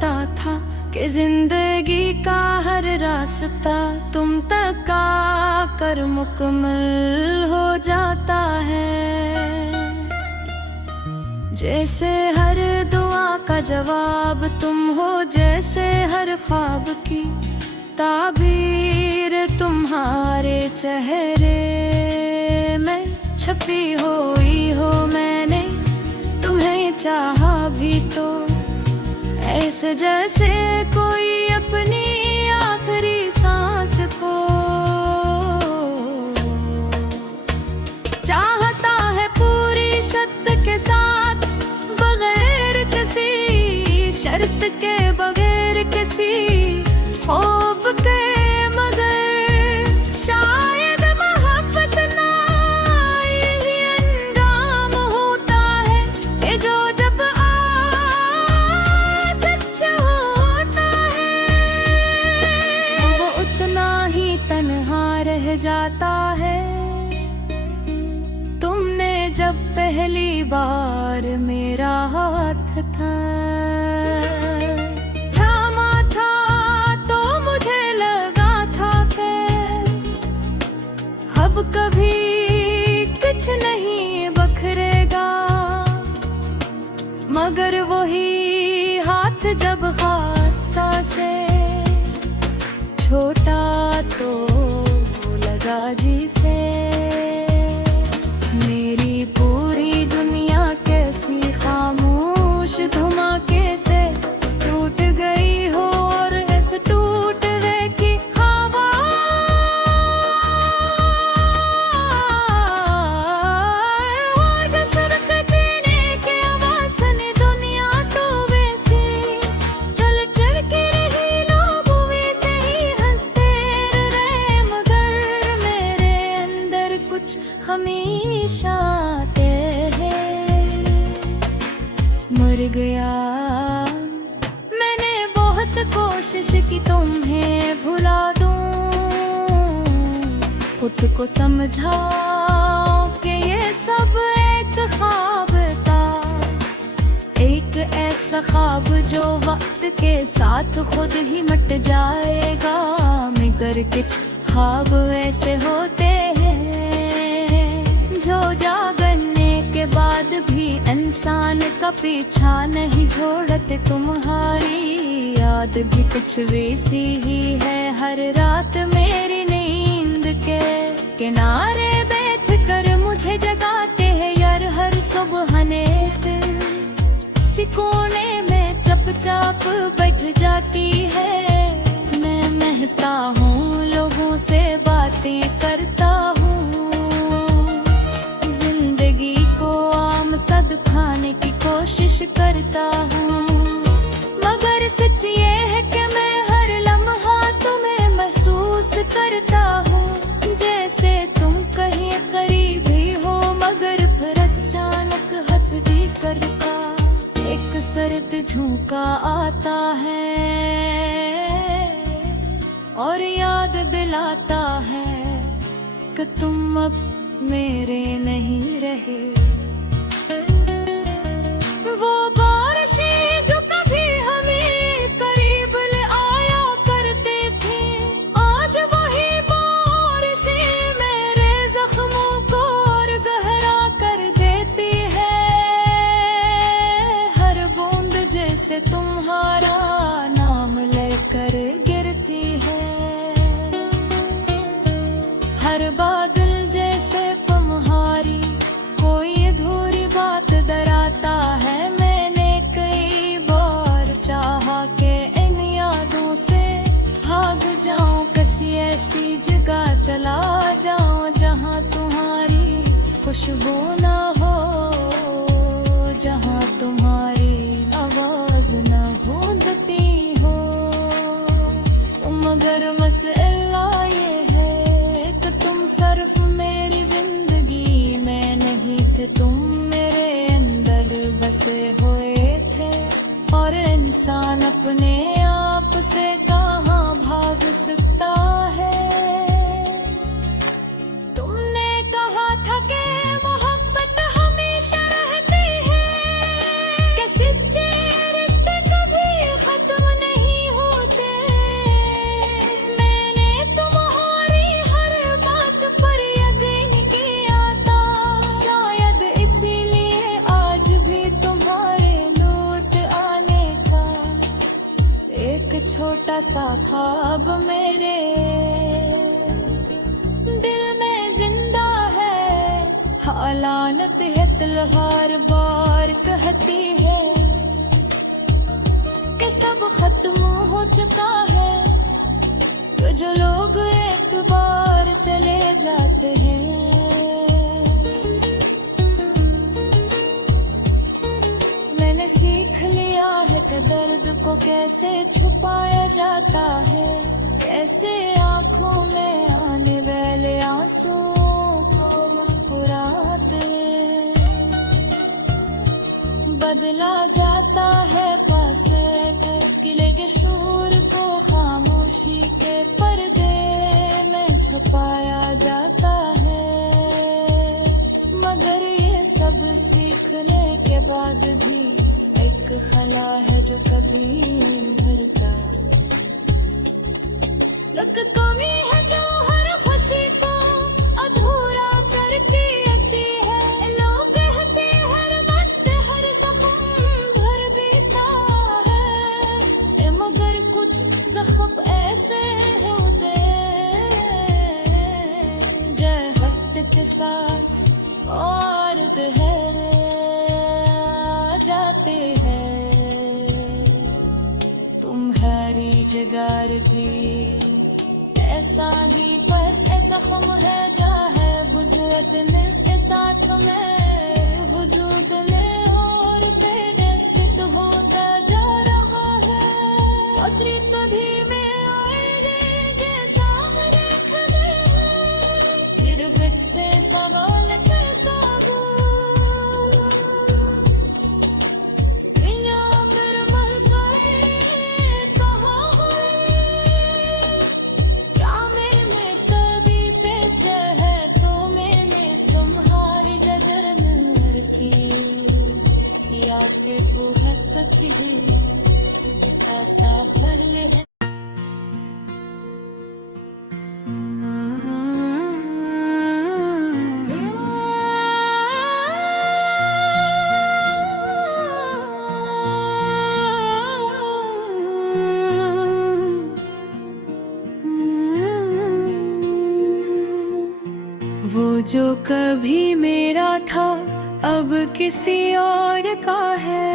लगता था कि जिंदगी का हर रास्ता तुम तक आकर मुकम्मल हो जाता है। जैसे हर दुआ का जवाब तुम हो, जैसे हर ख्वाब की ताबीर तुम्हारे चेहरे में छपी हुई हो। मैंने तुम्हें चाहा भी तो ऐसे जैसे कोई अपनी आखिरी सांस को चाहता है, पूरी शर्त के साथ, बगैर किसी शर्त के, बगैर किसी खौफ के। मगर शायद मोहब्बत ना यही अंजाम होता है कि जो जब सच होता है वो उतना ही तन्हा रह जाता है। तुमने जब पहली बार मेरा हाथ थामा था तो मुझे लगा था कि अब कभी कुछ नहीं बखरेगा, मगर वही हाथ जब खास्ता से छोटा तो लगा जी से। मेरी पूरी दुनिया कैसी खामोश धमाके से टूट गई हो, और इस टूटने की हवा और सुर्ख कीने के आवाज़ ने दुनिया तो वैसी चल चढ़ के रही, लोग वैसे ही हंसते रहे, मगर मेरे अंदर कुछ हमेशा आते हैं। मर गया मैंने बहुत कोशिश की तुम्हें भुला दूं, खुद को समझाओ कि ये सब एक ख्वाब था, एक ऐसा ख्वाब जो वक्त के साथ खुद ही मिट जाएगा। मगर कुछ ख्वाब ऐसे होते हैं जो जागने के बाद भी इंसान का पीछा नहीं छोड़ते। तुम्हारी याद भी कुछ वैसी ही है, हर रात मेरी नींद के किनारे बैठ कर मुझे जगाते हैं यार, हर सुबह नींद सिकोने में चुपचाप बैठ जाती है। मैं महसता हूँ, लोगों से बातें करता हूँ, जिंदगी को आम सद खाने की कोशिश करता हूँ, मगर सच ये है कि मैं हर लम्हा तुम्हें महसूस करता हूँ। जैसे तुम कहीं करीब ही हो, मगर फिर अचानक हट भी करता एक सर्द झोंका आता है और याद दिलाता है कि तुम अब मेरे नहीं रहे। वो बारिशें जो कभी हमें करीब ले आया करते थे, आज वही बारिशें मेरे जख्मों को और गहरा कर देती है। हर बूंद जैसे तुम्हारा नाम लेकर गिरती है, हर बादल जैसे तुम्हारी कोई अधूरी बात डराता है। मैंने कई बार चाहा कि इन यादों से भाग जाऊं, किसी ऐसी जगह चला जाऊं जहां तुम्हारी खुशबू ना हो, जहां तुम्हारी आवाज न गूंजती हो। मगर मसला ये है कि तुम सिर्फ मेरी जिंदगी में नहीं थे, तुम मेरे अंदर बसे हुए थे, और इंसान अपने आप से कहाँ भाग सकता है। तुमने कहा था कि मोहब्बत हमेशा रहती है, कि सच्चे रिश्ते कभी खत्म सा ख्वाब मेरे दिल में जिंदा है। हालानत है तिलहार बार कहती है कि सब खत्म हो चुका है। तो जो लोग एक बार चले जाते हैं, मैंने सीख लिया है कि दर्द को कैसे छुपाया जाता है, कैसे आंखों में आने वाले आंसुओं को मुस्कुराते बदला जाता है। पास किले के शोर को खामोशी के पर्दे में छुपाया जाता है। मगर ये सब सीखने के बाद भी एक खला है जो कभी नहीं भरता। लक कमी है जो हर खुशी को अधूरा करके आती है। लोग कहते हर वक्त हर जख्म भर देता है, मगर कुछ जख्म ऐसे होते जो वक्त के साथ और ठहरे जाते हैं। तुम्हारी जगार भी ऐसा ही पर ऐसा खम है जा है वजूद ने के साथ में वजूद ने और तेरे सिद्ध होता जा रहा है। पत्री तभी में आए रे जैसा खड़े हैं, फिर फिर से सवाल करता हूँ के वो हक हुई ऐसा पहले है। वो जो कभी मेरा था अब किसी और का है।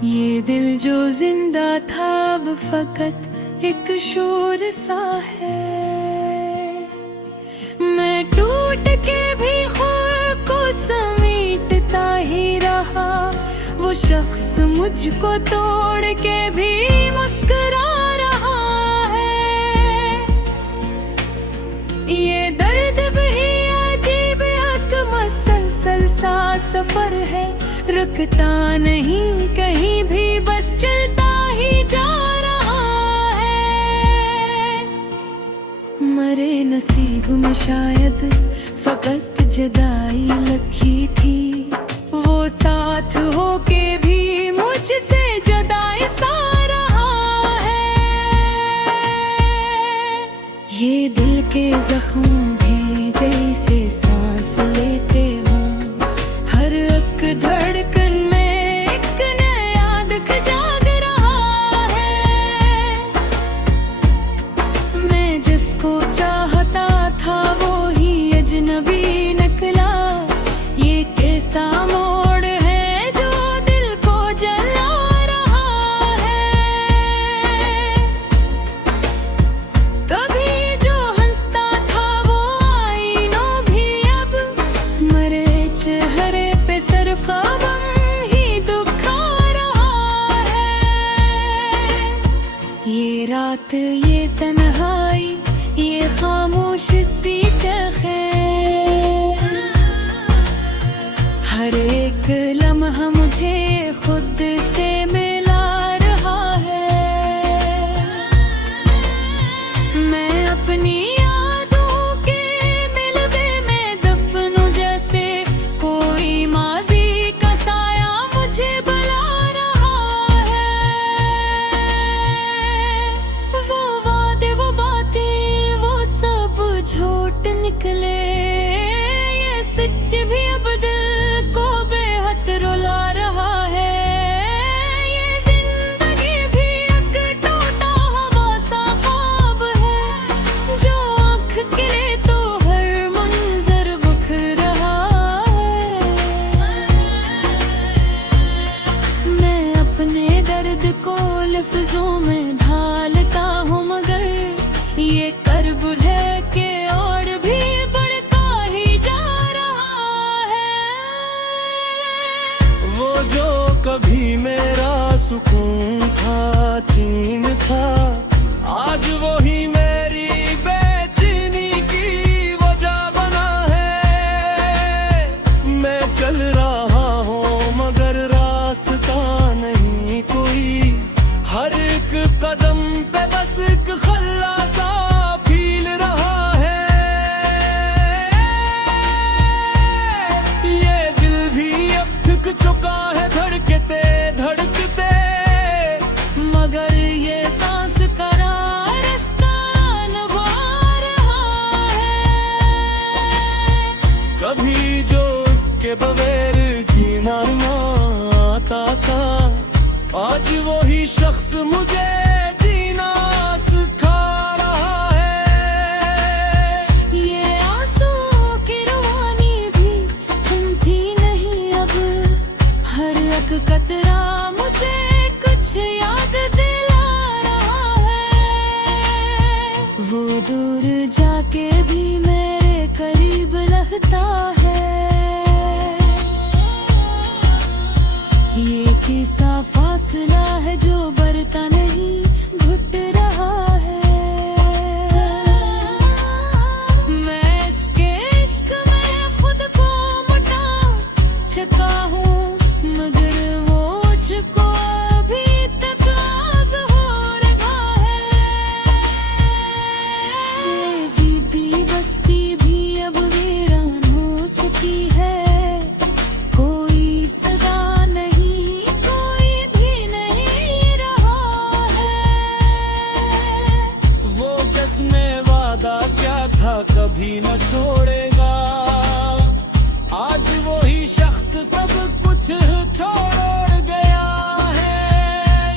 ये दिल जो जिंदा था अब फकत एक शोर सा है। मैं टूट के भी खुद को समेटता ही रहा, वो शख्स मुझको तोड़ के भी मुस्कुरा रहा है। ये दर्द भी सा सफर है, रुकता नहीं कहीं भी बस चलता ही जा रहा है। मरे नसीब में शायद फकत जुदाई लखी थी, वो साथ होके भी मुझसे जुदाई सा रहा है। ये दिल के जख्म भी जैसे सांस लेते धड़कन में एक नया दुख जाग रहा है। मैं जिसको चाहता था वो ही अजनबी निकला। ये कैसा मोड़ है जो दिल को जला रहा है। कभी जो हंसता था वो आईनों भी अब मरे चेहरे पे सिर्फ ख्वाबम ही दुखा रहा है। ये रात ये तन्हाई ये खामोश सी चखें, हर एक लम्हा मुझे खुद से मिला रहा है। मैं अपनी निकले ये सच भी अब दिल को बेहद रुला रहा है। ये जिंदगी लफ्जों में ढालता हूँ, मगर ये कर्ब है कि और भी बढ़ता ही जा रहा है। वो जो कभी मेरा सुकून था, चैन था, आज वो ही मेरी बेचैनी की वजह बना है। मैं चल रहा हूँ मगर रास्ता नहीं कोई, हर एक कदम पे बस एक खल्ला सा फील रहा है। ये दिल भी अब थक चुका है धड़कते धड़कते, मगर ये सांस करार रास्ता निभा रहा है। कभी जो उसके बगैर जीना ना आता था, आज वो ही शख्स मुझे जीना सिखा रहा है। ये आंसू की रवानी भी थमती नहीं अब, हर एक कतरा मुझे कुछ याद दिला रहा है। वो दूर जाके भी मेरे करीब लगता है। ये कैसा फासला है जो बढ़ता नहीं, घुट रहा है। मैं इसके इश्क में खुद को मिटा चुका हूँ, मगर वो मुझको अभी तक आस हो रहा है। ये बीबी बस्ती भी अब वीरान हो चुकी है। कोई सदा नहीं, कोई भी नहीं रहा है। वो जिसने वादा क्या था कभी न छोड़ेगा, आज वो ही शख्स सब कुछ छोड़ गया है।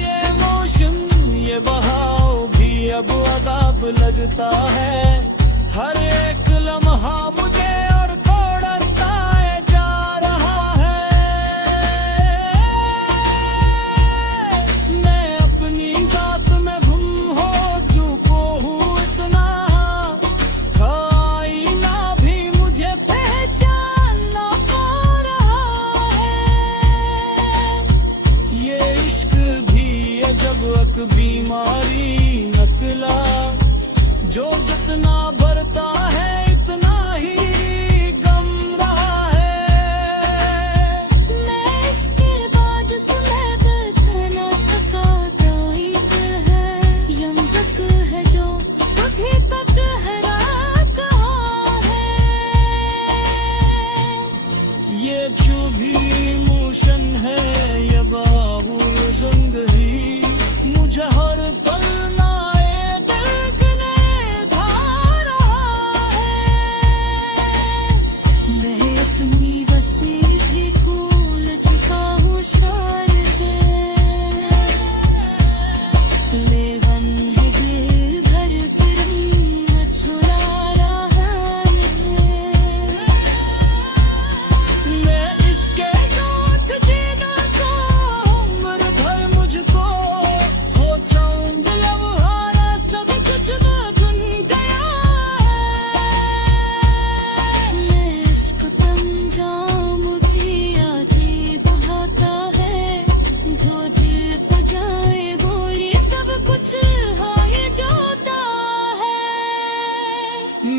ये मौसम ये बहाव भी अब अदाब लगता है, हर एक लम्हा मुझे और तोड़ता जा रहा है। मैं अपनी जात में गुम हो चुका हूँ इतना, आईना भी मुझे पहचानना पा रहा है। ये इश्क भी अजब एक बीमारी नकला, जो जितना बढ़ता है इतना ही गम रहा है। मैं इसके बाद सुलह बता ना सका, तारीख है यमज़क है जो अभी तक हरा कहा है। ये चुभी मोशन है ये बाहु जिंदगी, मुझे हर पल नाए देखने था रहा है। मैं अपनी वसी भी भूल चुका हूँ शान के, लेवन है गिर भर कर छुड़ा रहा है। मैं इसके साथ जीना को उम्र भर मुझको, वो चंद लम्हा सब कुछ बदल गया है। मैं इश्क तंजाम भी अजीब होता है, जो जीत जाए वो ये सब कुछ हाय जोता है।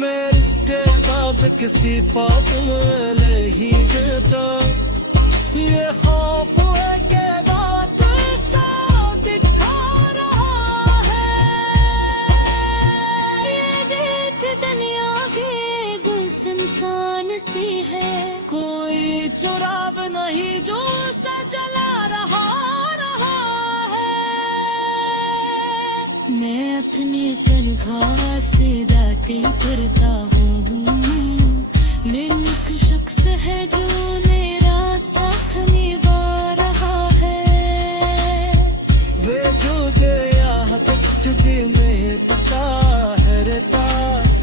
मैं इसके बाद किसी फातले नहीं देता, ये खौफ है के बात सा दिखा रहा है। ये देख दुनिया भी गुलशन सी है, कोई चुराव नहीं जो सा चला रहा है। मैं अपनी तनख्वाह से दातें करता हूँ, मेरा एक शख्स है जो मेरा साथ निभा रहा है। वे जो गया है तुझे में पता है रे पास,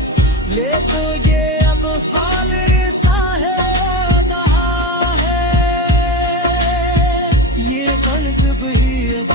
ले तो ये अब फाल सा है दहा है। ये कल्ब ही अब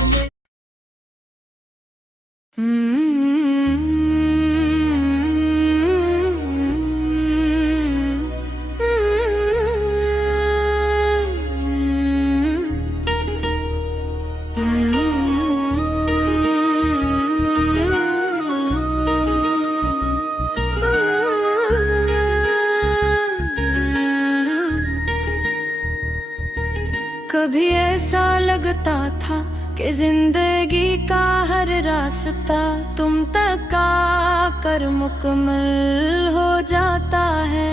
लगता था कि जिंदगी का हर रास्ता तुम तक आकर मुकम्मल हो जाता है।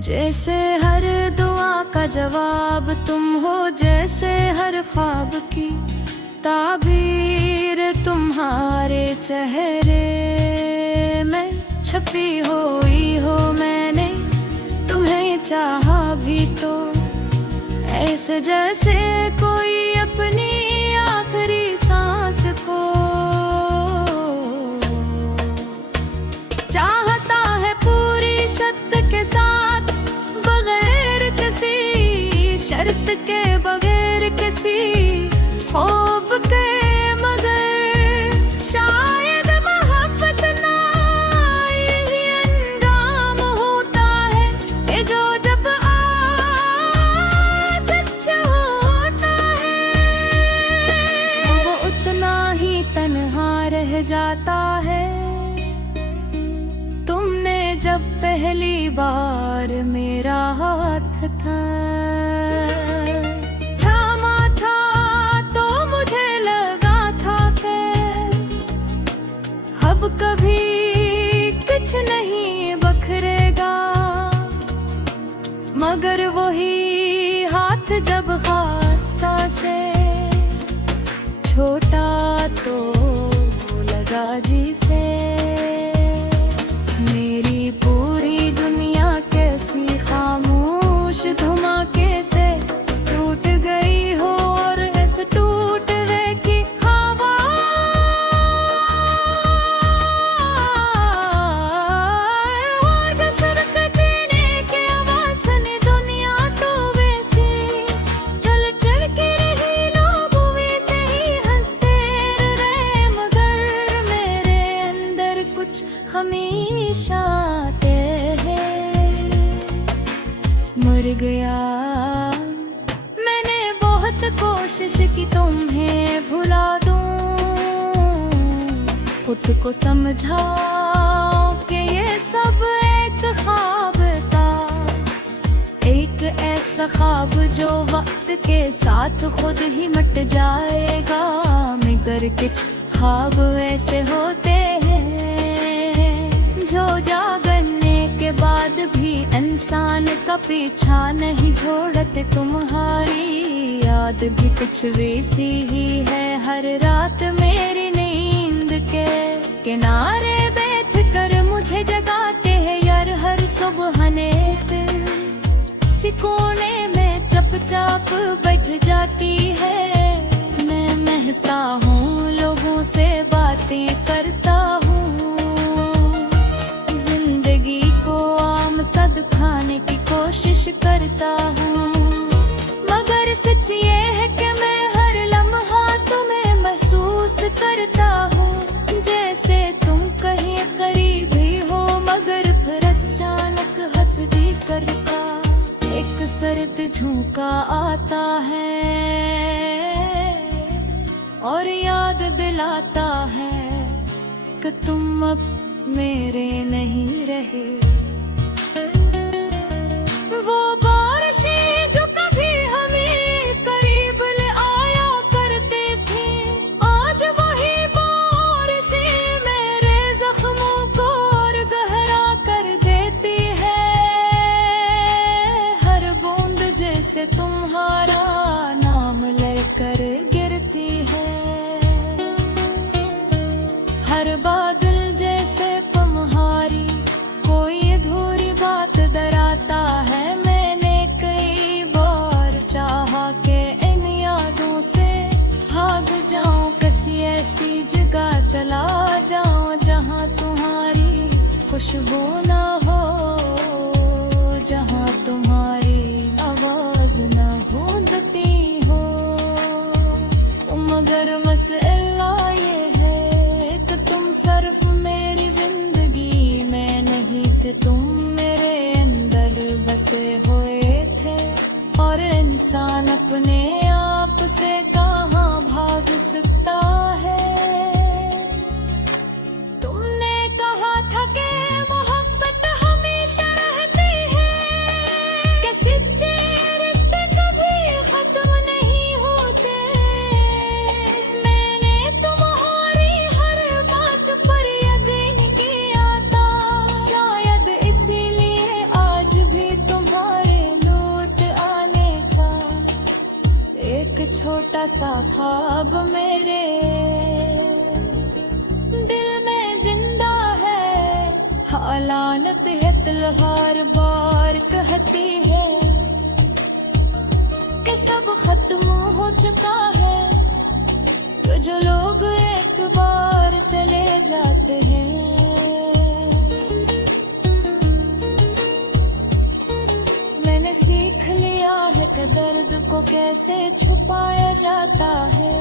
जैसे हर दुआ का जवाब तुम हो, जैसे हर ख्वाब की ताबीर तुम्हारे चेहरे में छपी हुई हो। मैंने तुम्हें चाहा भी तो ऐसे जैसे कोई अपनी आखिरी सांस को चाहता है, पूरी शर्त के साथ, बगैर किसी शर्त के, बगैर किसी खौफ के। मगर शायद मोहब्बत ना यही अंजाम होता है कि जो जब सच होता है वो उतना ही तन्हा रह जाता है। तुमने जब पहली बार मेरा हाथ थामा था तो मुझे लगा था कि अब कभी कुछ नहीं बखरेगा, मगर वही हाथ जब खास्ता से छोटा तो लगा जी से। मेरी पूरी दुनिया कैसी खामोश धमाके से टूट गई हो, और इस टूटने की हवा होश सुर्ख जीने की आवाज़ सुनी। दुनिया तो वैसी चल चढ़ के रही, लोग वैसे ही हंसते रहे, मगर मेरे अंदर कुछ हमेशा आते हैं। मर गया मैंने बहुत कोशिश की तुम्हें भुला दूं, खुद को समझाओ कि ये सब एक ख्वाब था, एक ऐसा ख्वाब जो वक्त के साथ खुद ही मिट जाएगा। मगर कुछ ख्वाब ऐसे होते हैं जो जागने के बाद भी इंसान का पीछा नहीं छोड़ते। तुम्हारी याद भी कुछ वैसी ही है, हर रात मेरी नींद के किनारे बैठ कर मुझे जगाते हैं यार। हर सुबह ने सिकोने में चुपचाप बैठ जाती है। मैं महसता हूँ, लोगों से बातें करता हूँ, जिंदगी को आम सद खाने की कोशिश करता हूँ, मगर सच ये है कि मैं हर लम्हा तुम्हें महसूस करता हूँ। जैसे तुम कहीं करीब ही हो, मगर फिर अचानक हद भी करता एक सर्द झोंका आता है और याद दिलाता है कि तुम अब मेरे नहीं रहे। वो बारिशें जो कभी हमें करीब ले आया करते थे, आज वही बारिशें मेरे जख्मों को और गहरा कर देती है। हर बूंद जैसे तुम्हारा नाम लेकर गिरती है, हर बादल जैसे तुम्हारी कोई अधूरी बात डराता है। मैंने कई बार चाहा कि इन यादों से भाग जाऊं, किसी ऐसी जगह चला जाऊं जहां तुम्हारी खुशबू न हो, जहां तुम्हारी आवाज न गूंजती हो। मगर मसला ये है कि तुम सिर्फ मेरी जिंदगी में नहीं थे, तुम मेरे अंदर बसे हुए थे। और इंसान अपने आप से कहाँ भाग सकता है। तुमने कहा था कि मोहब्बत हमेशा रहती है, कि सच्चे रिश्ते कभी खत्म ऐसा ख्वाब मेरे दिल में जिंदा है, हालानत है तलवार बार कहती है कि सब खत्म हो चुका है, तो जो लोग एक बार चले जाते हैं। मैंने सीख लिया है कि दर्द को कैसे छुपाया जाता है,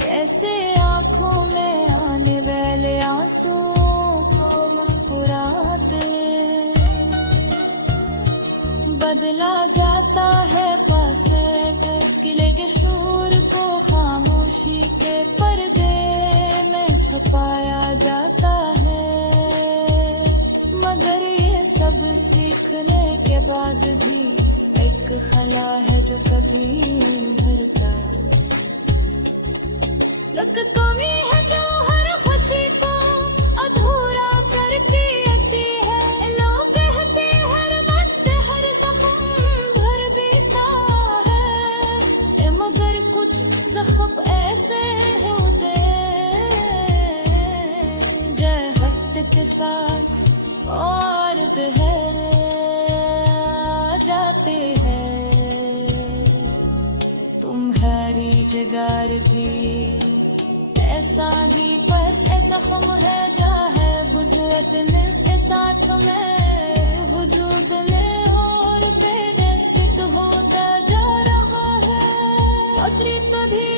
कैसे आंखों में आने वाले आंसू को मुस्कुराते बदला जाता है। पास किले के शोर को खामोशी के पर्दे में छुपाया जाता है, मगर ये सब सीखने के बाद भी एक खला है जो कभी नहीं भरता। लक कमी है जो हर खुशी को अधूरा करती आती है, लोग कहते हर वक्त हर जख्म भर बीता है, मगर कुछ जख्म ऐसे होते जो वक्त के साथ और ठहरे जाते हैं। तुम्हारी जगार भी ऐसा ही पर ऐसा गम है जा है बुझत ने के साथ में वजूद ने और बेबसित होता जा रहा है। पत्री तो भी